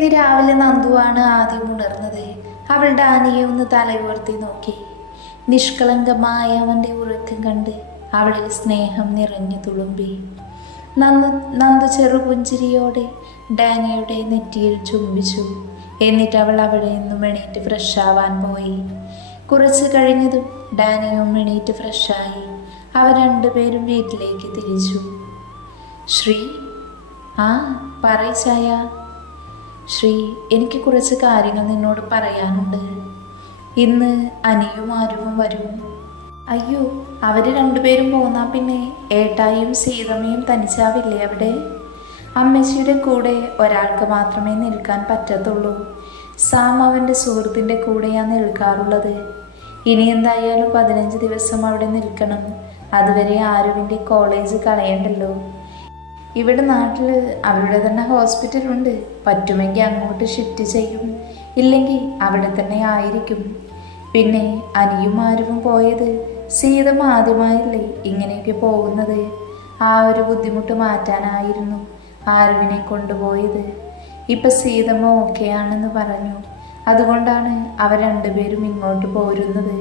ഇന്ന് രാവിലെ നന്ദുവാണ് ആദ്യം ഉണർന്നത്. അവൾ ഡാനിയെ ഒന്ന് തലയുയർത്തി നോക്കി. നിഷ്കളങ്കമായ അവൻ്റെ ഉറക്കം കണ്ട് അവളിൽ സ്നേഹം നിറഞ്ഞു തുളുമ്പി. നന്ദു ചെറുപുഞ്ചിരിയോടെ ഡാനിയുടെ നെറ്റിയിൽ ചുംബിച്ചു. എന്നിട്ട് അവൾ അവിടെ നിന്നും എണീറ്റ് ഫ്രഷാവാൻ പോയി. കുറച്ച് കഴിഞ്ഞതും ഡാനിയും എണീറ്റ് ഫ്രഷായി. അവർ രണ്ടുപേരും വീട്ടിലേക്ക് തിരിച്ചു. ശ്രീ, ആ പറയ് ചായ. ശ്രീ, എനിക്ക് കുറച്ച് കാര്യങ്ങൾ നിന്നോട് പറയാനുണ്ട്. ഇന്ന് അനിയും ആരുവും വരും. അയ്യോ, അവർ രണ്ടുപേരും പോന്നാൽ പിന്നെ ഏട്ടായും സീതമ്മയും തനിച്ചാവില്ലേ അവിടെ? അമ്മച്ചിയുടെ കൂടെ ഒരാൾക്ക് മാത്രമേ നിൽക്കാൻ പറ്റത്തുള്ളൂ. സാം അവൻ്റെ സുഹൃത്തിൻ്റെ കൂടെയാണ് നിൽക്കാറുള്ളത്. ഇനി എന്തായാലും 15 ദിവസം അവിടെ നിൽക്കണം. അതുവരെ ആരുവിൻ്റെ കോളേജ് കളയണ്ടല്ലോ. ഇവിടെ നാട്ടിൽ അവരുടെ തന്നെ ഹോസ്പിറ്റലുണ്ട്. പറ്റുമെങ്കിൽ അങ്ങോട്ട് ഷിഫ്റ്റ് ചെയ്യും, ഇല്ലെങ്കിൽ അവിടെ തന്നെ ആയിരിക്കും. പിന്നെ അനിയും ആരുവും പോയത് സീതമ്മ ആദ്യമായില്ലേ ഇങ്ങനെയൊക്കെ പോകുന്നത്. ആ ഒരു ബുദ്ധിമുട്ട് മാറ്റാനായിരുന്നു ആരുവിനെ കൊണ്ടുപോയത്. ഇപ്പം സീതമ്മ ഓക്കെയാണെന്ന് പറഞ്ഞു. അതുകൊണ്ടാണ് അവർ രണ്ടുപേരും ഇങ്ങോട്ട് പോരുന്നത്.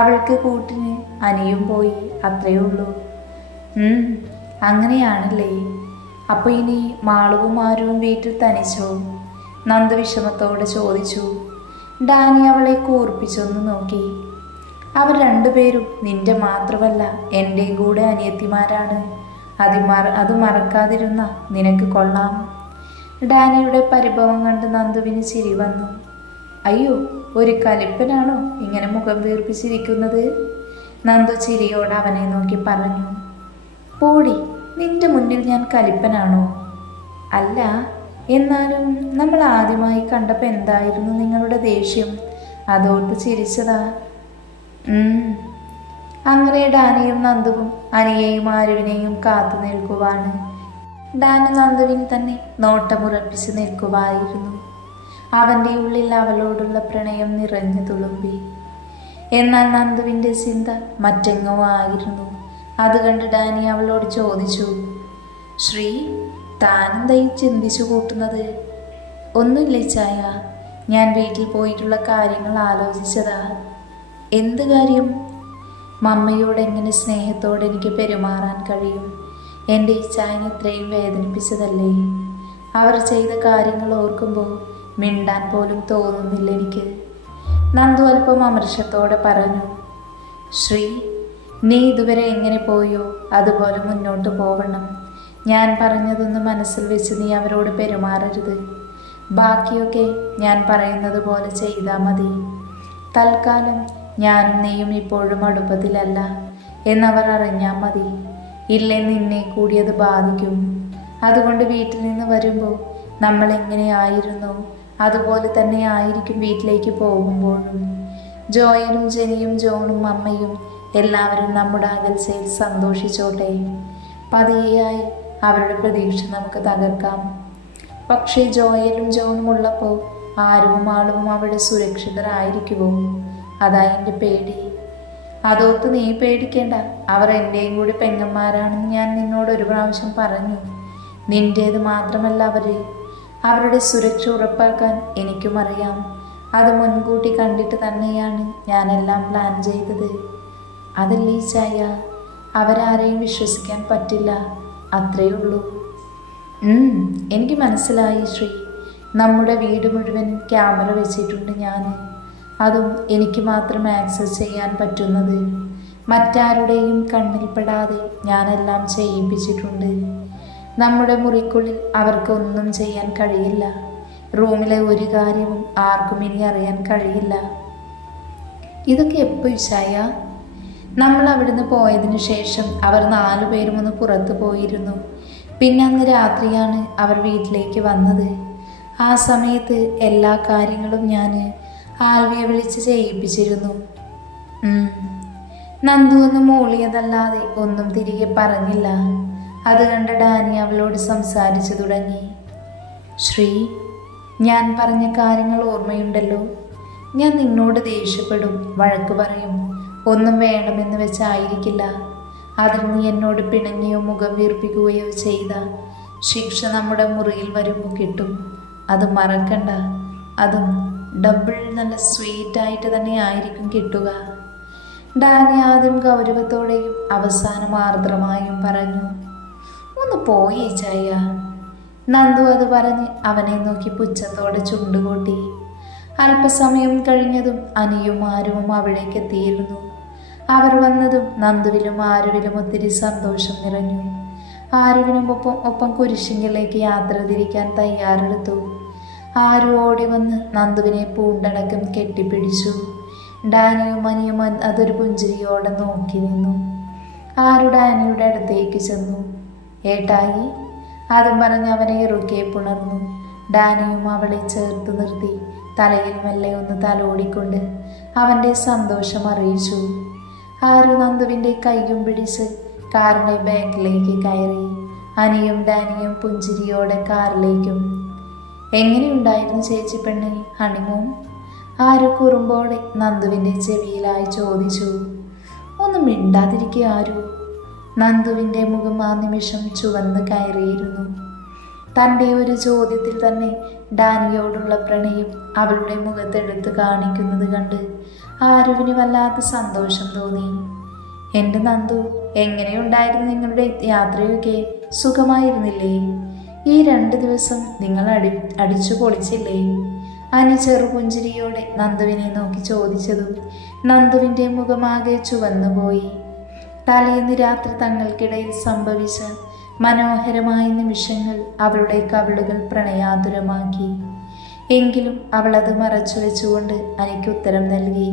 അവൾക്ക് കൂട്ടിന് അനിയും പോയി, അത്രയേ ഉള്ളൂ. അങ്ങനെയാണല്ലേ? അപ്പോൾ ഇനി മാളുവും ആരുവും വീട്ടിൽ തനിച്ചോ? നന്ദു വിഷമത്തോടെ ചോദിച്ചു. ഡാനി അവളെ കൂർപ്പിച്ചൊന്ന് നോക്കി. അവർ രണ്ടുപേരും നിന്റെ മാത്രമല്ല എൻ്റെയും കൂടെ അനിയത്തിമാരാണ്. അത് മറക്കാതിരുന്ന നിനക്ക് കൊള്ളാം. ഡാനിയുടെ പരിഭവം കണ്ട് നന്ദുവിന് ചിരി വന്നു. അയ്യോ, ഒരു കലിപ്പനാണോ ഇങ്ങനെ മുഖം വീർപ്പിച്ചിരിക്കുന്നത്? നന്ദു ചിരിയോട് അവനെ നോക്കി പറഞ്ഞു. പോടി, നിന്റെ മുന്നിൽ ഞാൻ കലിപ്പനാണോ? അല്ല, എന്നാലും നമ്മൾ ആദ്യമായി കണ്ടപ്പോൾ എന്തായിരുന്നു നിങ്ങളുടെ ദേഷ്യം? അതോട്ട് ചിരിച്ചതാ. അങ്ങനെ ഡാനിയും നന്ദുവും അനിയെയും ആരുവിനെയും കാത്തു നിൽക്കുവാണ്. ഡാനി നന്ദുവിന് തന്നെ നോട്ടമുറപ്പിച്ച് നിൽക്കുവായിരുന്നു. അവൻ്റെ ഉള്ളിൽ അവളോടുള്ള പ്രണയം നിറഞ്ഞു തുളുമ്പി. എന്നാൽ നന്ദുവിൻ്റെ ചിന്ത മറ്റെങ്ങോ ആയിരുന്നു. അത് കണ്ട് ഡാനി അവളോട് ചോദിച്ചു. ശ്രീ, താനെന്തായി ചിന്തിച്ചു കൂട്ടുന്നത്? ഒന്നുമില്ല ചായ, ഞാൻ വീട്ടിൽ പോയിട്ടുള്ള കാര്യങ്ങൾ ആലോചിച്ചതാ. എന്ത് കാര്യം? മമ്മയോട് എങ്ങനെ സ്നേഹത്തോടെ എനിക്ക് പെരുമാറാൻ കഴിയും? എൻ്റെ ഇച്ചായനെ ഇത്രയും വേദനിപ്പിച്ചതല്ലേ? അവർ ചെയ്ത കാര്യങ്ങൾ ഓർക്കുമ്പോൾ മിണ്ടാൻ പോലും തോന്നുന്നില്ല എനിക്ക്. നന്ദു അല്പം അമർഷത്തോടെ പറഞ്ഞു. ശ്രീ, നീ ഇതുവരെ എങ്ങനെ പോയോ അതുപോലെ മുന്നോട്ട് പോകണം. ഞാൻ പറഞ്ഞതൊന്ന് മനസ്സിൽ വെച്ച് നീ അവരോട് പെരുമാറരുത്. ബാക്കിയൊക്കെ ഞാൻ പറയുന്നത് പോലെ ചെയ്താൽ മതി. തൽക്കാലം ഞാനും നീയും ഇപ്പോഴും അടുപ്പത്തിലല്ല എന്നവർ അറിഞ്ഞാൽ മതി. ഇല്ലേ നിന്നെ കൂടി അത് ബാധിക്കും. അതുകൊണ്ട് വീട്ടിൽ നിന്ന് വരുമ്പോൾ നമ്മൾ എങ്ങനെയായിരുന്നോ അതുപോലെ തന്നെ ആയിരിക്കും വീട്ടിലേക്ക് പോകുമ്പോഴും. ജോയനും ജെനിയും ജോണും അമ്മയും എല്ലാവരും നമ്മുടെ അകൽച്ചയിൽ സന്തോഷിച്ചോട്ടെ. പതിയായി അവരുടെ പ്രതീക്ഷ നമുക്ക് തകർക്കാം. പക്ഷേ ജോയലും ജോണും ഉള്ളപ്പോൾ ആരും ആളും അവിടെ സുരക്ഷിതരായിരിക്കുമോ? അതാ എൻ്റെ പേടി. അതോർത്ത് നീ പേടിക്കേണ്ട. അവർ എൻ്റെയും കൂടി പെങ്ങന്മാരാണെന്ന് ഞാൻ നിന്നോട് ഒരു പ്രാവശ്യം പറഞ്ഞു. നിൻ്റേത് മാത്രമല്ല അവരുടെ സുരക്ഷ ഉറപ്പാക്കാൻ എനിക്കും അറിയാം. അത് മുൻകൂട്ടി കണ്ടിട്ട് തന്നെയാണ് ഞാനെല്ലാം പ്ലാൻ ചെയ്തത്. അതല്ലേ ചായ, അവരാരെയും വിശ്വസിക്കാൻ പറ്റില്ല, അത്രയേ ഉള്ളൂ. എനിക്ക് മനസ്സിലായി ശ്രീ. നമ്മുടെ വീട് മുഴുവൻ ക്യാമറ വെച്ചിട്ടുണ്ട് ഞാൻ. അതും എനിക്ക് മാത്രം ആക്സസ് ചെയ്യാൻ പറ്റുന്നത്. മറ്റാരുടെയും കണ്ണിൽപ്പെടാതെ ഞാനെല്ലാം ചെയ്യിപ്പിച്ചിട്ടുണ്ട്. നമ്മുടെ മുറിക്കുള്ളിൽ അവർക്കൊന്നും ചെയ്യാൻ കഴിയില്ല. റൂമിലെ ഒരു കാര്യവും ആർക്കും ഇനി അറിയാൻ കഴിയില്ല. ഇതൊക്കെ എപ്പോൾ ചായ? നമ്മൾ അവിടുന്ന് പോയതിനു ശേഷം അവർ 4 പേരും ഒന്ന് പുറത്തു പോയിരുന്നു. പിന്നെ അന്ന് രാത്രിയാണ് അവർ വീട്ടിലേക്ക് വന്നത്. ആ സമയത്ത് എല്ലാ കാര്യങ്ങളും ഞാൻ ആൽവിയെ വിളിച്ച് ചെയ്യിപ്പിച്ചിരുന്നു. നന്ദു ഒന്ന് മൂളിയതല്ലാതെ ഒന്നും തിരികെ പറഞ്ഞില്ല. അത് കണ്ട ഡാനി അവളോട് സംസാരിച്ചു തുടങ്ങി. ശ്രീ, ഞാൻ പറഞ്ഞ കാര്യങ്ങൾ ഓർമ്മയുണ്ടല്ലോ? ഞാൻ നിന്നോട് ദേഷ്യപ്പെടും, വഴക്ക് പറയും. ഒന്നും വേണമെന്ന് വെച്ചായിരിക്കില്ല. അതിൽ നീ എന്നോട് പിണങ്ങിയോ മുഖം വീർപ്പിക്കുകയോ ചെയ്ത ശിക്ഷ നമ്മുടെ മുറിയിൽ വരുമ്പോൾ കിട്ടും. അത് മറക്കണ്ട. അതും ഡബിൾ നല്ല സ്വീറ്റായിട്ട് തന്നെ ആയിരിക്കും കിട്ടുക. ഡാനി ആദ്യം ഗൗരവത്തോടെയും അവസാനം ആർദ്രമായും പറഞ്ഞു. ഒന്ന് പോയി ചായ. നന്ദു അത് പറഞ്ഞ് അവനെ നോക്കി പുച്ഛത്തോടെ ചുണ്ടുകൂട്ടി. അല്പസമയം കഴിഞ്ഞതും അനിയും ആരുവും അവിടേക്ക് എത്തിയിരുന്നു. അവർ വന്നതും നന്ദുവിലും ആരുവിലും ഒത്തിരി സന്തോഷം നിറഞ്ഞു. ആരുവിനും ഒപ്പം കുരിശിങ്കിലേക്ക് യാത്ര തിരിക്കാൻ തയ്യാറെടുത്തു. ആരു ഓടി വന്ന് നന്ദുവിനെ പൂണ്ടടക്കം കെട്ടിപ്പിടിച്ചു. ഡാനിയും അനിയും അതൊരു പുഞ്ചിരിയോടെ നോക്കി നിന്നു. ആരു ഡാനിയുടെ അടുത്തേക്ക് ചെന്നു. ഏട്ടായി, അതും പറഞ്ഞ് അവനെ ഇറുക്കെ പുണർന്നു. ഡാനിയും അവളെ ചേർത്ത് നിർത്തി തലയിൽ മെല്ലെ ഒന്ന് തലോടിക്കൊണ്ട് അവൻ്റെ സന്തോഷം അറിയിച്ചു. ആരു നന്ദുവിൻ്റെ കൈയും പിടിച്ച് കാറിൻ്റെ ബാക്കിലേക്ക് കയറി. അനിയും ഡാനിയും പുഞ്ചിരിയോടെ കാറിലേക്കും. എങ്ങനെയുണ്ടായിരുന്നു ചേച്ചി പെണ്ണെ ഹണിമൂൺ? ആരു കുറുമ്പോടെ നന്ദുവിൻ്റെ ചെവിയിലായി ചോദിച്ചു. ഒന്നും മിണ്ടാതിരിക്കുക ആരു. നന്ദുവിൻ്റെ മുഖം ആ നിമിഷം ചുവന്ന് കയറിയിരുന്നു. തൻ്റെ ഒരു ചോദ്യത്തിൽ തന്നെ ഡാനിയോടുള്ള പ്രണയം അവളുടെ മുഖത്തെടുത്ത് കാണിക്കുന്നത് കണ്ട് ആരുവിന് വല്ലാത്ത സന്തോഷം തോന്നി. എൻ്റെ നന്ദു, എങ്ങനെയുണ്ടായിരുന്നു നിങ്ങളുടെ യാത്രയൊക്കെ? സുഖമായിരുന്നില്ലേ? ഈ 2 ദിവസം നിങ്ങൾ അടിച്ചു പൊളിച്ചില്ലേ? അനി ചെറുപുഞ്ചിരിയോടെ നന്ദുവിനെ നോക്കി ചോദിച്ചതും നന്ദുവിൻ്റെ മുഖമാകെ ചുവന്നുപോയി. തലേന്ന് രാത്രി തങ്ങൾക്കിടയിൽ സംഭവിച്ച മനോഹരമായ നിമിഷങ്ങൾ അവളുടെ കവിളുകൾ പ്രണയാതുരമാക്കി. എങ്കിലും അവളത് മറച്ചു വെച്ചുകൊണ്ട് അനിക്ക് ഉത്തരം നൽകി.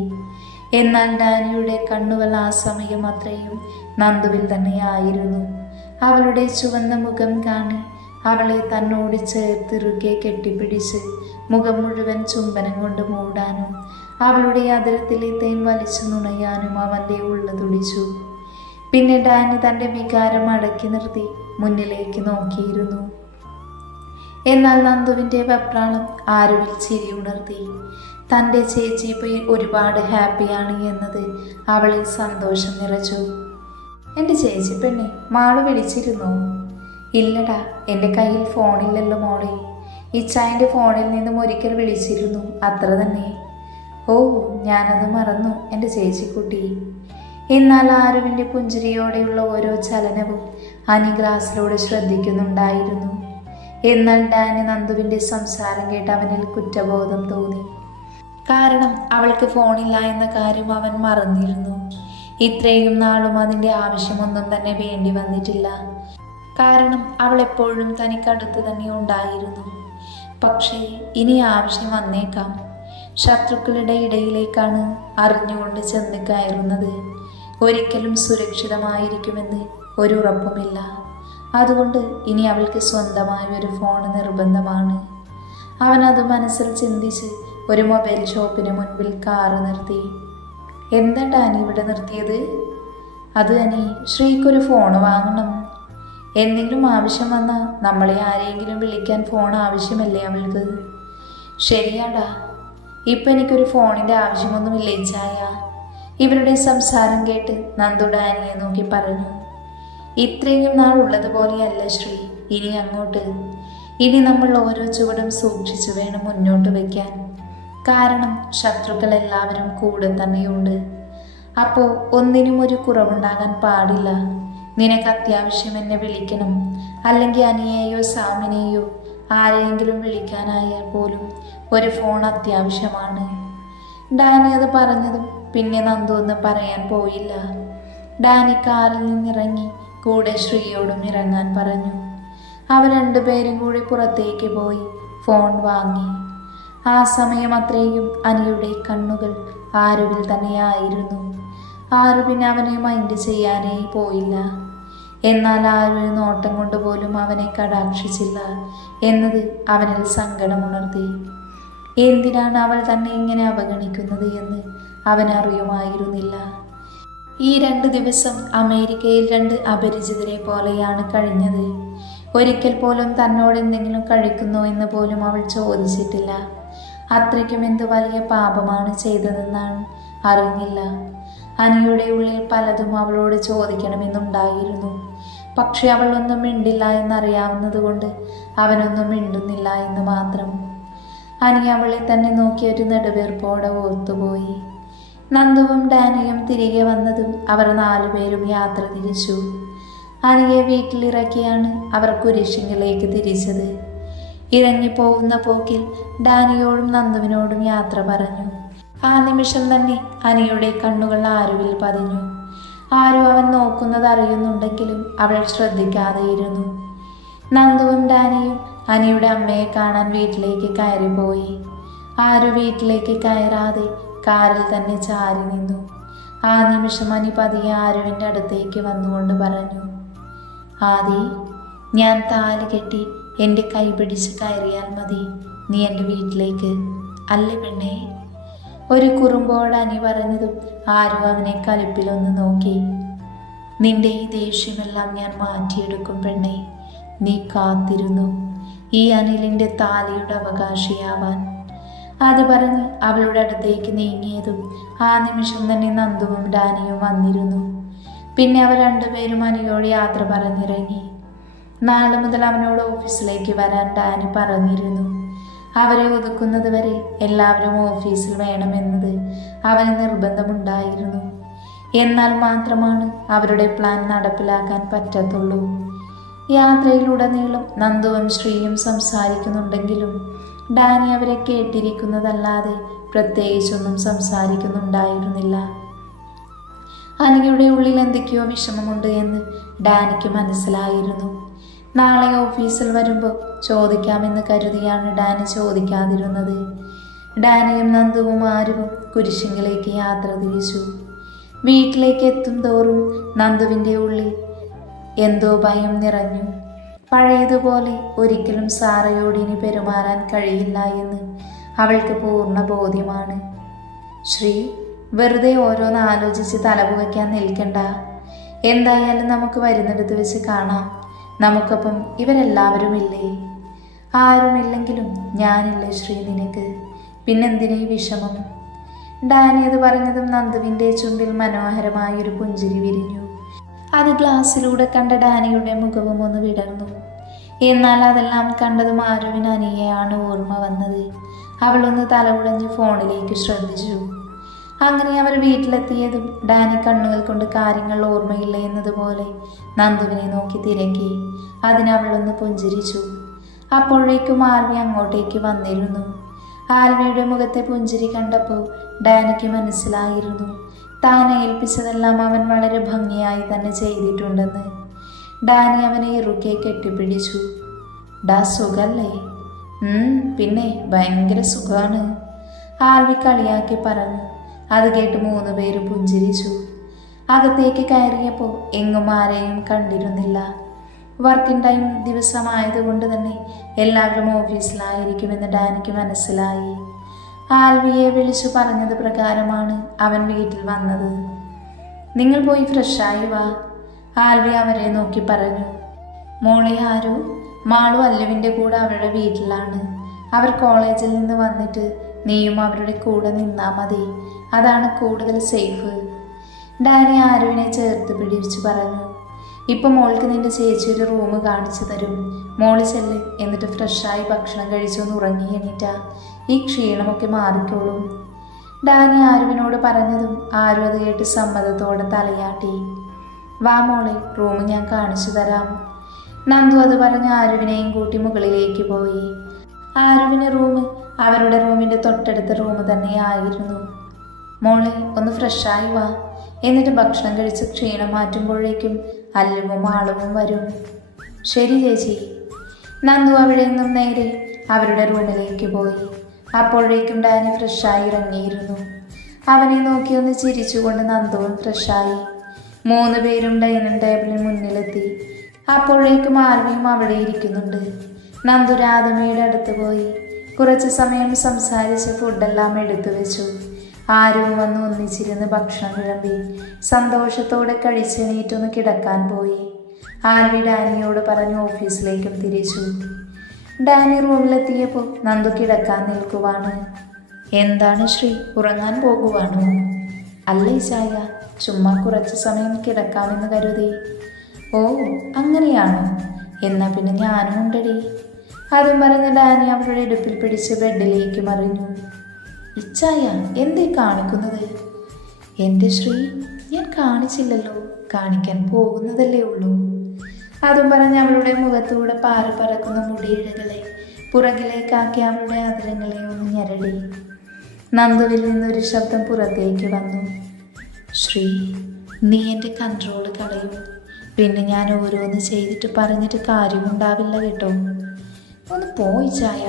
എന്നാൽ ഡാനിയുടെ കണ്ണുകൾ ആ സമയം അത്രയും നന്ദുവിൽ തന്നെയായിരുന്നു. അവളുടെ ചുവന്ന മുഖം കാണി അവളെ തന്നോട് ചേർത്തിറുക്കെ കെട്ടിപ്പിടിച്ച് മുഖം മുഴുവൻ ചുംബനം കൊണ്ട് മൂടാനും അവളുടെ അതിരത്തിലെ തേൻ വലിച്ചു നുണയാനും അവൻ്റെ ഉള്ളു തുടിച്ചു. പിന്നെ ഡാനി തൻ്റെ വികാരം അടക്കി നിർത്തി മുന്നിലേക്ക് നോക്കിയിരുന്നു. എന്നാൽ നന്ദുവിൻ്റെ വെപ്രാളം ആരുവിൽ ചിരി ഉണർത്തി. തൻ്റെ ചേച്ചി ഇപ്പോൾ ഒരുപാട് ഹാപ്പിയാണ് എന്നത് അവളിൽ സന്തോഷം നിറച്ചു. എൻ്റെ ചേച്ചി പെണ്ണെ, മാള് വിളിച്ചിരുന്നോ? ഇല്ലടാ, എൻ്റെ കയ്യിൽ ഫോണില്ലല്ലോ മോളെ. ഇച്ചായൻ്റെ ഫോണിൽ നിന്നും ഒരിക്കൽ വിളിച്ചിരുന്നു, അത്ര തന്നെ. ഓ, ഞാനത് മറന്നു എൻ്റെ ചേച്ചിക്കുട്ടി. എന്നാൽ ആരുവിൻ്റെ പുഞ്ചിരിയോടെയുള്ള ഓരോ ചലനവും അനി ഗ്ലാസിലൂടെ ശ്രദ്ധിക്കുന്നുണ്ടായിരുന്നു. എന്നാൽ ഡാനി നന്ദുവിൻ്റെ സംസാരം കേട്ട് അവനിൽ കുറ്റബോധം തോന്നി. കാരണം അവൾക്ക് ഫോണില്ല എന്ന കാര്യം അവൻ മറന്നിരുന്നു. ഇത്രയും നാളും അതിൻ്റെ ആവശ്യമൊന്നും തന്നെ വേണ്ടി വന്നിട്ടില്ല. കാരണം അവൾ എപ്പോഴും തനിക്കടുത്ത് തന്നെ ഉണ്ടായിരുന്നു. പക്ഷേ ഇനി ആവശ്യം വന്നേക്കാം. ശത്രുക്കളുടെ ഇടയിലേക്കാണ് അറിഞ്ഞുകൊണ്ട് ചെന്ന് കയറുന്നത്. ഒരിക്കലും സുരക്ഷിതമായിരിക്കുമെന്ന് ഒരു ഉറപ്പുമില്ല. അതുകൊണ്ട് ഇനി അവൾക്ക് സ്വന്തമായ ഒരു ഫോൺ നിർബന്ധമാണ്. അവനത് മനസ്സിൽ ചിന്തിച്ച് ഒരു മൊബൈൽ ഷോപ്പിന് മുൻപിൽ കാറ് നിർത്തി. എന്താ ഡാനി ഇവിടെ നിർത്തിയത്? അത് അനി, ശ്രീക്കൊരു ഫോൺ വാങ്ങണം. എന്തെങ്കിലും ആവശ്യം വന്നാൽ നമ്മളെ ആരെങ്കിലും വിളിക്കാൻ ഫോൺ ആവശ്യമല്ലേ അവൾക്ക്? ശരിയാടാ, ഇപ്പം എനിക്കൊരു ഫോണിൻ്റെ ആവശ്യമൊന്നുമില്ല ചായ. ഇവരുടെ സംസാരം കേട്ട് നന്ദു ഡാനിയെ നോക്കി പറഞ്ഞു. ഇത്രയും നാൾ ഉള്ളതുപോലെയല്ല ശ്രീ ഇനി അങ്ങോട്ട്. ഇനി നമ്മൾ ഓരോ ചുവടും സൂക്ഷിച്ചു വേണം മുന്നോട്ട് വയ്ക്കാൻ. കാരണം ശത്രുക്കൾ എല്ലാവരും കൂടെ തന്നെയുണ്ട്. അപ്പോൾ ഒന്നിനും ഒരു കുറവുണ്ടാകാൻ പാടില്ല. നിനക്ക് അത്യാവശ്യം എന്നെ വിളിക്കണം, അല്ലെങ്കിൽ അനിയെയോ സാമിനെയോ ആരെയെങ്കിലും വിളിക്കാനായാൽ പോലും ഒരു ഫോൺ അത്യാവശ്യമാണ്. ഡാനി അത് പറഞ്ഞതും പിന്നെ നന്ദു ഒന്ന് പറയാൻ പോയില്ല. ഡാനി കാറിൽ നിന്നിറങ്ങി കൂടെ ശ്രീയോടും ഇറങ്ങാൻ പറഞ്ഞു. അവർ 2 പേരും കൂടി പുറത്തേക്ക് പോയി ഫോൺ വാങ്ങി. ആ സമയം അത്രയും അനിയുടെ കണ്ണുകൾ ആരുവിൽ തന്നെയായിരുന്നു. ആരു പിന്നെ അവനെ മൈൻഡ് ചെയ്യാനേ പോയില്ല. എന്നാൽ ആരൊരു നോട്ടം കൊണ്ട് പോലും അവനെ കടാക്ഷിച്ചില്ല എന്നത് അവനിൽ സങ്കടമുണർത്തി. എന്തിനാണ് അവൾ തന്നെ ഇങ്ങനെ അവഗണിക്കുന്നത് എന്ന് അവനറിയുമായിരുന്നില്ല. ഈ 2 ദിവസം അമേരിക്കയിൽ 2 അപരിചിതരെ പോലെയാണ് കഴിഞ്ഞത്. ഒരിക്കൽ പോലും തന്നോട് എന്തെങ്കിലും കഴിക്കുന്നോ എന്ന് പോലും അവൾ ചോദിച്ചിട്ടില്ല. അത്രയ്ക്കും എന്ത് വലിയ പാപമാണ് ചെയ്തതെന്നാണ് അറിഞ്ഞില്ല. അനിയുടെ ഉള്ളിൽ പലതും അവളോട് ചോദിക്കണമെന്നുണ്ടായിരുന്നു. പക്ഷെ അവൾ ഒന്നും മിണ്ടില്ല എന്നറിയാവുന്നത് കൊണ്ട് അവനൊന്നും മിണ്ടുന്നില്ല എന്ന് മാത്രം. അനി അവളെ തന്നെ നോക്കി ഒരു നെടുവീർപ്പോടെ ഓർത്തുപോയി. നന്ദുവും ഡാനിയും തിരികെ വന്നതും അവർ 4 പേരും യാത്ര തിരിച്ചു. അനിയെ വീട്ടിലിറക്കിയാണ് അവർ കുരിശിങ്കിലേക്ക് തിരിച്ചത്. ഇറങ്ങിപ്പോകുന്ന പോക്കിൽ ഡാനിയോടും നന്ദുവിനോടും യാത്ര പറഞ്ഞു. ആ നിമിഷം തന്നെ അനിയുടെ കണ്ണുകൾ ആരുവിൽ പതിഞ്ഞു. ആരു അവൻ നോക്കുന്നത് അറിയുന്നുണ്ടെങ്കിലും അവൾ ശ്രദ്ധിക്കാതെയിരുന്നു. നന്ദുവും ഡാനിയും അനിയുടെ അമ്മയെ കാണാൻ വീട്ടിലേക്ക് കയറിപ്പോയി. ആരു വീട്ടിലേക്ക് കയറാതെ കാറിൽ തന്നെ ചാരി നിന്നു. ആ നിമിഷം അനി പതിയെ ആരുവിൻ്റെ അടുത്തേക്ക് വന്നുകൊണ്ട് പറഞ്ഞു, ആദി, ഞാൻ താലി കെട്ടി എൻ്റെ കൈ പിടിച്ച് കയറിയാൽ മതി നീ എൻ്റെ വീട്ടിലേക്ക്, അല്ലേ പെണ്ണേ? ഒരു കുറുമ്പോട് അനി പറഞ്ഞതും ആരു അവനെ കലിപ്പിലൊന്ന് നോക്കി. നിന്റെ ഈ ദേഷ്യമെല്ലാം ഞാൻ മാറ്റിയെടുക്കും പെണ്ണേ, നീ കാത്തിരുന്നു ഈ അനിലിൻ്റെ താലിയുടെ അവകാശിയാവാൻ. അത് പറഞ്ഞ് അവളുടെ അടുത്തേക്ക് നീങ്ങിയതും ആ നിമിഷം തന്നെ നന്ദുവും ഡാനിയും വന്നിരുന്നു. പിന്നെ അവർ 2 പേരും അനിയോട് യാത്ര പറഞ്ഞിറങ്ങി. നാളെ മുതൽ അവനോട് ഓഫീസിലേക്ക് വരാൻ ഡാനി പറഞ്ഞിരുന്നു. അവരെ ഒതുക്കുന്നത് വരെ എല്ലാവരും ഓഫീസിൽ വേണമെന്നത് അവന് നിർബന്ധമുണ്ടായിരുന്നു. എന്നാൽ മാത്രമാണ് അവരുടെ പ്ലാൻ നടപ്പിലാക്കാൻ പറ്റത്തുള്ളൂ. യാത്രയിലുടനീളം നന്ദുവും ശ്രീയും സംസാരിക്കുന്നുണ്ടെങ്കിലും ഡാനി അവരെ കേട്ടിരിക്കുന്നതല്ലാതെ പ്രത്യേകിച്ചൊന്നും സംസാരിക്കുന്നുണ്ടായിരുന്നില്ല. അനിയുടെ ഉള്ളിൽ എന്തൊക്കെയോ വിഷമമുണ്ട് എന്ന് ഡാനിക്ക് മനസ്സിലായിരുന്നു. നാളെ ഓഫീസിൽ വരുമ്പോൾ ചോദിക്കാമെന്ന് കരുതിയാണ് ഡാനി ചോദിക്കാതിരുന്നത്. ഡാനിയും നന്ദുവും ആരുവും കുരിശിങ്കിലേക്ക് യാത്ര തിരിച്ചു. വീട്ടിലേക്ക് എത്തും തോറും നന്ദുവിൻ്റെ ഉള്ളിൽ എന്തോ ഭയം നിറഞ്ഞു. പഴയതുപോലെ ഒരിക്കലും സാറയോട് ഇനി പെരുമാറാൻ കഴിയില്ല എന്ന് അവൾക്ക് പൂർണ്ണ ബോധ്യമാണ്. ശ്രീ, വെറുതെ ഓരോന്ന് ആലോചിച്ച് തലപുകയ്ക്കാൻ നിൽക്കണ്ട. എന്തായാലും നമുക്ക് വരുന്നിടത്ത് വെച്ച് കാണാം. നമുക്കൊപ്പം ഇവരെല്ലാവരും ഇല്ലേ? ആരുമില്ലെങ്കിലും ഞാനില്ലേ ശ്രീ നിനക്ക്, പിന്നെന്തിനീ വിഷമം? ഡാനി അത് പറഞ്ഞതും നന്ദുവിൻ്റെ ചുണ്ടിൽ മനോഹരമായൊരു പുഞ്ചിരി വിരിഞ്ഞു. അത് ഗ്ലാസ്സിലൂടെ കണ്ട ഡാനിയുടെ മുഖവും ഒന്ന് വിടർന്നു. എന്നാൽ അതെല്ലാം കണ്ടതും ആരുവിന് അനിയെയാണ് ഓർമ്മ വന്നത്. അവളൊന്ന് തല ഉടഞ്ഞ് ഫോണിലേക്ക് ശ്രദ്ധിച്ചു. അങ്ങനെ അവർ വീട്ടിലെത്തിയതും ഡാനി കണ്ണുകൾ കൊണ്ട് കാര്യങ്ങൾ ഓർമ്മയില്ല എന്നതുപോലെ നന്ദുവിനെ നോക്കി തിരക്കി. അതിനവളൊന്ന് പുഞ്ചിരിച്ചു. അപ്പോഴേക്കും ആൽവി അങ്ങോട്ടേക്ക് വന്നിരുന്നു. ആൽവിയുടെ മുഖത്തെ പുഞ്ചിരി കണ്ടപ്പോൾ ഡാനിക്ക് മനസ്സിലായിരുന്നു താൻ ഏൽപ്പിച്ചതെല്ലാം അവൻ വളരെ ഭംഗിയായി തന്നെ ചെയ്തിട്ടുണ്ടെന്ന്. ഡാനി അവനെ ഇറുക്കെ കെട്ടിപ്പിടിച്ചു. ഡാ, സുഖല്ലേ? പിന്നെ ഭയങ്കര സുഖമാണ്, ആൽവി കളിയാക്കി പറഞ്ഞു. അത് കേട്ട് 3 പേര് പുഞ്ചിരിച്ചു. അകത്തേക്ക് കയറിയപ്പോൾ എങ്ങും ആരെയും കണ്ടിരുന്നില്ല. വർക്കിംഗ് ടൈം ദിവസമായതുകൊണ്ട് തന്നെ എല്ലാവരും ഓഫീസിലായിരിക്കുമെന്ന് ഡാനിക്ക് മനസ്സിലായി. ആൽവിയെ വിളിച്ചു പറഞ്ഞത് പ്രകാരമാണ് അവൻ വീട്ടിൽ വന്നത്. നിങ്ങൾ പോയി ഫ്രഷായി വാ, ആൽവി അവരെ നോക്കി പറഞ്ഞു. മോളെ ആരു, മാളു അല്ലുവിൻ്റെ കൂടെ അവരുടെ വീട്ടിലാണ്. അവർ കോളേജിൽ നിന്ന് വന്നിട്ട് നീയും അവരുടെ കൂടെ നിന്നാൽ മതി, അതാണ് കൂടുതൽ സേഫ്. ഡാനി ആരുവിനെ ചേർത്ത് പിടിച്ചു പറഞ്ഞു. ഇപ്പം മോൾക്ക് നിന്റെ ചേച്ചി ഒരു റൂം കാണിച്ചു തരും. മോള് ചെല്ല്, എന്നിട്ട് ഫ്രഷായി ഭക്ഷണം കഴിച്ചൊന്ന് ഉറങ്ങി എണീറ്റാ ഈ ക്ഷീണമൊക്കെ മാറിക്കോളും. ഡാനി ആരുവിനോട് പറഞ്ഞതും ആരു അത് കേട്ട് സമ്മതത്തോടെ തലയാട്ടി. വാ മോളെ, റൂം ഞാൻ കാണിച്ചു തരാം. നന്ദു അത് പറഞ്ഞ് ആരുവിനെയും കൂട്ടി മുകളിലേക്ക് പോയി. ആരുവിൻ്റെ റൂം അവരുടെ റൂമിൻ്റെ തൊട്ടടുത്ത റൂം തന്നെയായിരുന്നു. മോളെ ഒന്ന് ഫ്രഷായി വാ, എന്നിട്ട് ഭക്ഷണം കഴിച്ച് ക്ഷീണം മാറ്റുമ്പോഴേക്കും അല്ലുവും ആളുവും വരും. ശരി ചേച്ചി. നന്ദു അവിടെ നിന്നും നേരെ അവരുടെ റൂമിലേക്ക് പോയി. അപ്പോഴേക്കും ഡാനി ഫ്രഷായി ഇറങ്ങിയിരുന്നു. അവനെ നോക്കി ഒന്ന് ചിരിച്ചുകൊണ്ട് നന്ദുവും ഫ്രഷായി. 3 പേരും ഡൈനിങ് ടേബിളിന് മുന്നിലെത്തി. അപ്പോഴേക്കും ആൽവിയും അവിടെ ഇരിക്കുന്നുണ്ട്. നന്ദു രാധമ്മയുടെ അടുത്ത് പോയി കുറച്ച് സമയം സംസാരിച്ച് ഫുഡെല്ലാം എടുത്തു വെച്ചു. ആരും വന്ന് ഒന്നിച്ചിരുന്ന് ഭക്ഷണം വിളമ്പി സന്തോഷത്തോടെ കഴിച്ചെണീറ്റൊന്ന് കിടക്കാൻ പോയി. ആൽവി ഡാനിയോട് പറഞ്ഞ് ഓഫീസിലേക്കും തിരിച്ചു. ഡാനി റൂമിലെത്തിയപ്പോൾ നന്ദു കിടക്കാൻ നിൽക്കുവാണ്. എന്താണ് ശ്രീ, ഉറങ്ങാൻ പോകുവാണോ? അല്ലേ ചായ, ചുമ്മാ കുറച്ച് സമയം കിടക്കാമെന്ന് കരുതി. ഓ, അങ്ങനെയാണോ? എന്നാ പിന്നെ ഞാനും ഉണ്ടടി. അതും പറഞ്ഞ് ഡാനി അവളുടെ ഇടുപ്പിൽ പിടിച്ച് ബെഡിലേക്ക് മറിഞ്ഞു. ഇച്ചായ, എന്തേ കാണിക്കുന്നത്? എൻ്റെ ശ്രീ, ഞാൻ കാണിച്ചില്ലല്ലോ, കാണിക്കാൻ പോകുന്നതല്ലേ ഉള്ളൂ. അതും പറഞ്ഞ് അവളുടെ മുഖത്തൂടെ പാറി പറക്കുന്ന മുടിയിഴകളെ പുറകിലേക്കാക്കി അവളുടെ അതിരങ്ങളെ ഒന്ന് ഞെരടി. നന്ദുവിൽ നിന്നൊരു ശബ്ദം പുറത്തേക്ക് വന്നു. ശ്രീ, നീ എൻ്റെ കൺട്രോൾ കളയും. പിന്നെ ഞാൻ ഓരോന്ന് ചെയ്തിട്ട് പറഞ്ഞിട്ട് കാര്യമുണ്ടാവില്ല കേട്ടോ. ഒന്ന് പോയി ചായ,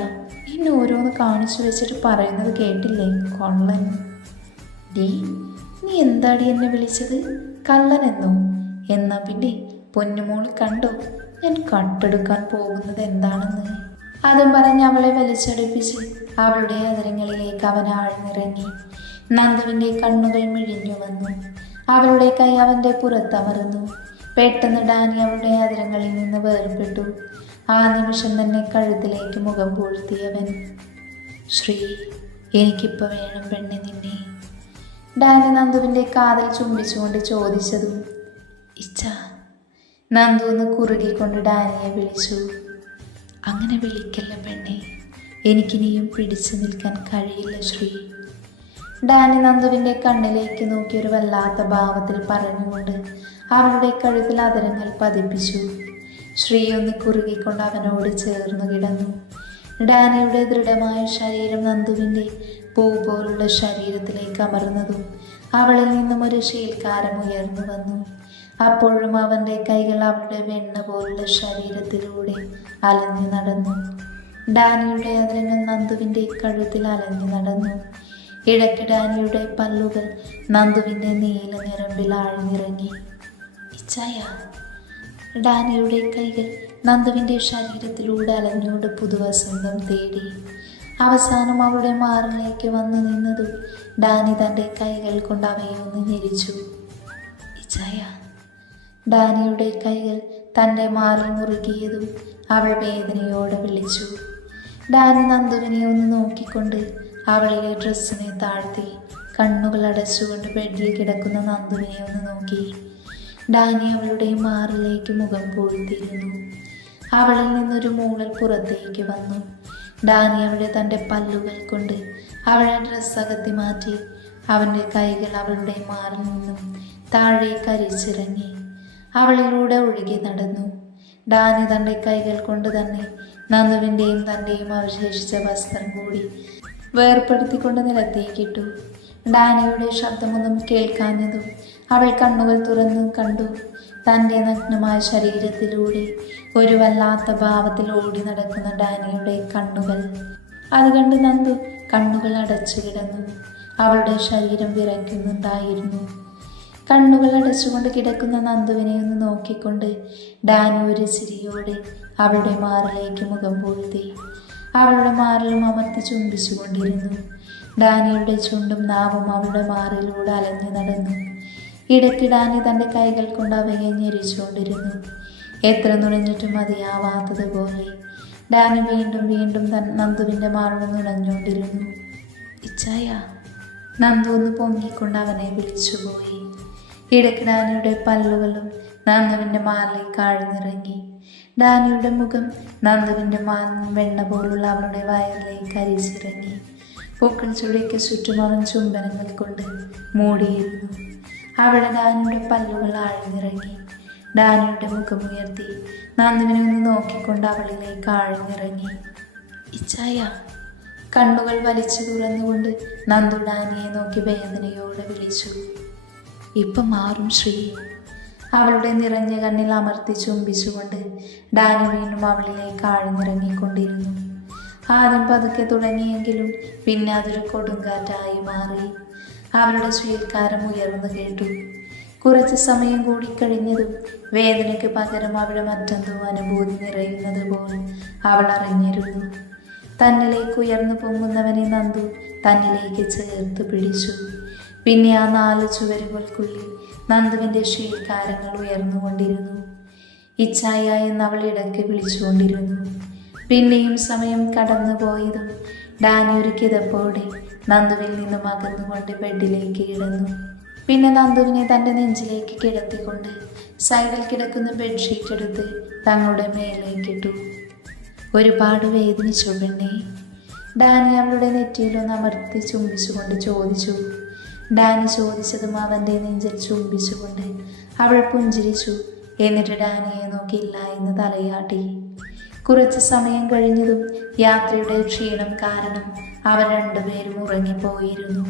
എന്നെ ഓരോന്ന് കാണിച്ചു വെച്ചിട്ട് പറയുന്നത് കേട്ടില്ലേ കൊള്ളൻ. ഡീ, നീ എന്താടി എന്നെ വിളിച്ചത്? കള്ളനെന്നോ? എന്നാ പിന്നെ പൊന്നുമോള് കണ്ടോ ഞാൻ കട്ടെടുക്കാൻ പോകുന്നത് എന്താണെന്ന്? അതും പറഞ്ഞ് അവളെ വലിച്ചടുപ്പിച്ച് അവളുടെ അതിരങ്ങളിലേക്ക് അവൻ ആഴ്ന്നിറങ്ങി. നന്ദുവിൻ്റെ കണ്ണുകൾ മിഴിഞ്ഞു വന്നു. അവളുടെ കൈ അവൻ്റെ പുറത്തമർന്നു. പെട്ടെന്ന് ഡാനി അവളുടെ അതിരങ്ങളിൽ നിന്ന് വേർപെട്ടു. ആ നിമിഷം തന്നെ കഴുത്തിലേക്ക് മുഖം പൂഴ്ത്തിയവൻ. ശ്രീ, എനിക്കിപ്പോൾ വേണം പെണ്ണെ നിന്നെ. ഡാനി നന്ദുവിൻ്റെ കാതിൽ ചുംബിച്ചുകൊണ്ട് ചോദിച്ചതും. ഇച്ച. നന്ദു ഒന്ന് കുറുകിക്കൊണ്ട് ഡാനിയെ വിളിച്ചു. അങ്ങനെ വിളിക്കല്ല പെണ്ണെ, എനിക്കിനിയും പിടിച്ചു നിൽക്കാൻ കഴിയില്ല ശ്രീ. ഡാനി നന്ദുവിൻ്റെ കണ്ണിലേക്ക് നോക്കി ഒരു വല്ലാത്ത ഭാവത്തിൽ പറഞ്ഞുകൊണ്ട് അവളുടെ കഴുത്തിൽ അതിരങ്ങൾ പതിപ്പിച്ചു. ശ്രീ ഒന്ന് കുറുകിക്കൊണ്ട് അവനോട് ചേർന്നു കിടന്നു. ഡാനിയുടെ ദൃഢമായ ശരീരം നന്ദുവിൻ്റെ പൂ പോലുള്ള ശരീരത്തിലേക്ക് അമർന്നതും അവളിൽ നിന്നും ഒരു ശീൽക്കാരം ഉയർന്നു വന്നു. അപ്പോഴും അവൻ്റെ കൈകൾ അവളുടെ വെണ്ണ പോലുള്ള ശരീരത്തിലൂടെ അലഞ്ഞു നടന്നു. ഡാനിയുടെ അതിരങ്ങൾ നന്ദുവിൻ്റെ കഴുത്തിൽ അലഞ്ഞു നടന്നു. ഇടയ്ക്ക് ഡാനിയുടെ പല്ലുകൾ നന്ദുവിൻ്റെ നീല ഞരമ്പിൽ ആഴ്ന്നിറങ്ങി. ഇച്ചായ. ഡാനിയുടെ കൈകൾ നന്ദുവിൻ്റെ ശരീരത്തിലൂടെ അലഞ്ഞോട് പുതുവസന്തം തേടി. അവസാനം അവളുടെ മാറിലേക്ക് വന്നു നിന്നതും ഡാനി തൻ്റെ കൈകൾ കൊണ്ട് അവയെ ഒന്ന് ഞെരിച്ചു. ഇച്ചായ. ഡാനിയുടെ കൈകൾ തൻ്റെ മാറിൽ മുറുകിയതും അവൾ വേദനയോടെ വിളിച്ചു. ഡാനി നന്ദുവിനെ ഒന്ന് നോക്കിക്കൊണ്ട് അവളിലെ ഡ്രസ്സിനെ താഴ്ത്തി കണ്ണുകൾ അടച്ചുകൊണ്ട് ബെഡിൽ കിടക്കുന്ന നന്ദുവിനെ ഒന്ന് നോക്കി. ഡാനി അവളുടെ മാറിലേക്ക് മുഖം പൂഴ്ത്തിയിരുന്നു. അവളിൽ നിന്നൊരു മൂളൽ പുറത്തേക്ക് വന്നു. ഡാനി അവളെ തൻ്റെ പല്ലുകൾ കൊണ്ട് അവളെ ഡ്രസ്സ് അകത്തി മാറ്റി അവൻ്റെ കൈകൾ അവളുടെ മാറിൽ നിന്നും താഴെ കരിച്ചിറങ്ങി അവളിലൂടെ ഒഴുകി നടന്നു. ഡാനി തൻ്റെ കൈകൾ കൊണ്ട് തന്നെ നന്ദുവിൻ്റെയും തൻ്റെയും അവശേഷിച്ച വസ്ത്രം കൂടി വേർപ്പെടുത്തിക്കൊണ്ട് നിലത്തേക്കിട്ടു. ഡാനിയുടെ ശബ്ദമൊന്നും കേൾക്കാഞ്ഞതും അവൾ കണ്ണുകൾ തുറന്നു കണ്ടു. തൻ്റെ നഗ്നമായ ശരീരത്തിലൂടെ ഒരു വല്ലാത്ത ഭാവത്തിൽ ഓടി നടക്കുന്ന ഡാനിയുടെ കണ്ണുകൾ. അത് കണ്ട് നന്ദു കണ്ണുകൾ അടച്ചു കിടന്നു. അവളുടെ ശരീരം വിറയ്ക്കുന്നുണ്ടായിരുന്നു. കണ്ണുകൾ അടച്ചുകൊണ്ട് കിടക്കുന്ന നന്ദുവിനെ ഒന്ന് നോക്കിക്കൊണ്ട് ഡാനി ഒരു ചിരിയോടെ അവളുടെ മാറിലേക്ക് മുഖം പൂഴ്ത്തി അവളുടെ മാറിലും അമർത്തി ചുംബിച്ചുകൊണ്ടിരുന്നു. ഡാനിയുടെ ചുണ്ടും നാവും അവളുടെ മാറിലൂടെ അലഞ്ഞു നടന്നു. ഇടയ്ക്ക് ഡാനി തൻ്റെ കൈകൾ കൊണ്ട് അവയെ ഞെരിച്ചുകൊണ്ടിരുന്നു. എത്ര നുണഞ്ഞിട്ടും മതിയാവാത്തതുപോലെ ഡാനി വീണ്ടും വീണ്ടും നന്ദുവിൻ്റെ മാറിൽ നുണഞ്ഞുകൊണ്ടിരുന്നു. ഇച്ചായ. നന്ദു ഒന്ന് പൊങ്ങിക്കൊണ്ട് അവനെ വിളിച്ചുപോയി. ഇടയ്ക്ക് ഡാനിയുടെ പല്ലുകളും നന്ദുവിൻ്റെ മാറിലേക്ക് ആഴ്ന്നിറങ്ങി. ഡാനിയുടെ മുഖം നന്ദുവിൻ്റെ വെണ്ണ പോലുള്ള അവളുടെ വയറിലേക്ക് അരിച്ചിറങ്ങി. പൂക്കൾ ചുഴിക്ക് ചുറ്റും അവൻ ചുംബനങ്ങൾ കൊണ്ട് മൂടിയിരുന്നു. അവിടെ ഡാനിയുടെ പല്ലുകൾ ആഴ്ന്നിറങ്ങി. ഡാനിയുടെ മുഖമുയർത്തി നന്ദുവിനെ ഒന്ന് നോക്കിക്കൊണ്ട് അവളിലേക്ക് ആഴ്ന്നിറങ്ങി. ഇച്ചായ. കണ്ണുകൾ വലിച്ചു തുറന്നുകൊണ്ട് നന്ദു ഡാനിയെ നോക്കി വേദനയോടെ വിളിച്ചു. ഇപ്പം മാറും ശ്രീ. അവളുടെ നിറഞ്ഞ കണ്ണിൽ അമർത്തി ചുംബിച്ചുകൊണ്ട് ഡാനി വീണ്ടും അവളിലേക്ക് ആഴ്ന്നിറങ്ങിക്കൊണ്ടിരുന്നു. ആദ്യം പതുക്കെ തുടങ്ങിയെങ്കിലും പിന്നെ അതൊരു കൊടുങ്കാറ്റായി മാറി. അവളുടെ സ്വീൽക്കാരം ഉയർന്നു കേട്ടു. കുറച്ച് സമയം കൂടി കഴിഞ്ഞതും വേദനയ്ക്ക് പകരം അവിടെ മറ്റെന്തോ അനുഭൂതി നിറയുന്നത് പോലും അവൾ അറിഞ്ഞിരുന്നു. തന്നിലേക്ക് ഉയർന്നു പൊങ്ങുന്നവനെ നന്ദു തന്നിലേക്ക് ചേർത്ത് പിടിച്ചു. പിന്നെ ആ 4 ചുവരുകൾക്കുള്ളിൽ നന്ദുവിൻ്റെ ശീൽക്കാരങ്ങൾ ഉയർന്നുകൊണ്ടിരുന്നു. ഇച്ചായ എന്ന് അവൾ ഇടയ്ക്ക് വിളിച്ചുകൊണ്ടിരുന്നു. പിന്നെയും സമയം കടന്നുപോയതും ഡാനി ഒരു കിതപ്പോടെ നന്ദുവിൽ നിന്നും അകന്നുകൊണ്ട് ബെഡിലേക്ക് കിടന്നു. പിന്നെ നന്ദുവിനെ തൻ്റെ നെഞ്ചിലേക്ക് കിടത്തിക്കൊണ്ട് സൈഡിൽ കിടക്കുന്ന ബെഡ്ഷീറ്റ് എടുത്ത് തങ്ങളുടെ മേലേക്കിട്ടു. ഒരുപാട് വേദനിച്ചു പെണ്ണേ? ഡാനി അവളുടെ നെറ്റിയിലൊന്ന് അമർത്തി ചുംബിച്ചുകൊണ്ട് ചോദിച്ചു. ഡാനി ചോദിച്ചതും അവൻ്റെ നെഞ്ചിൽ ചുംബിച്ചുകൊണ്ട് അവൾ പുഞ്ചിരിച്ചു. എന്നിട്ട് ഡാനിയെ നോക്കിയില്ല എന്ന് തലയാട്ടി. കുറച്ച് സമയം കഴിഞ്ഞതും യാത്രയുടെ ക്ഷീണം കാരണം അവർ രണ്ടുപേരും ഉറങ്ങിപ്പോയിരുന്നു.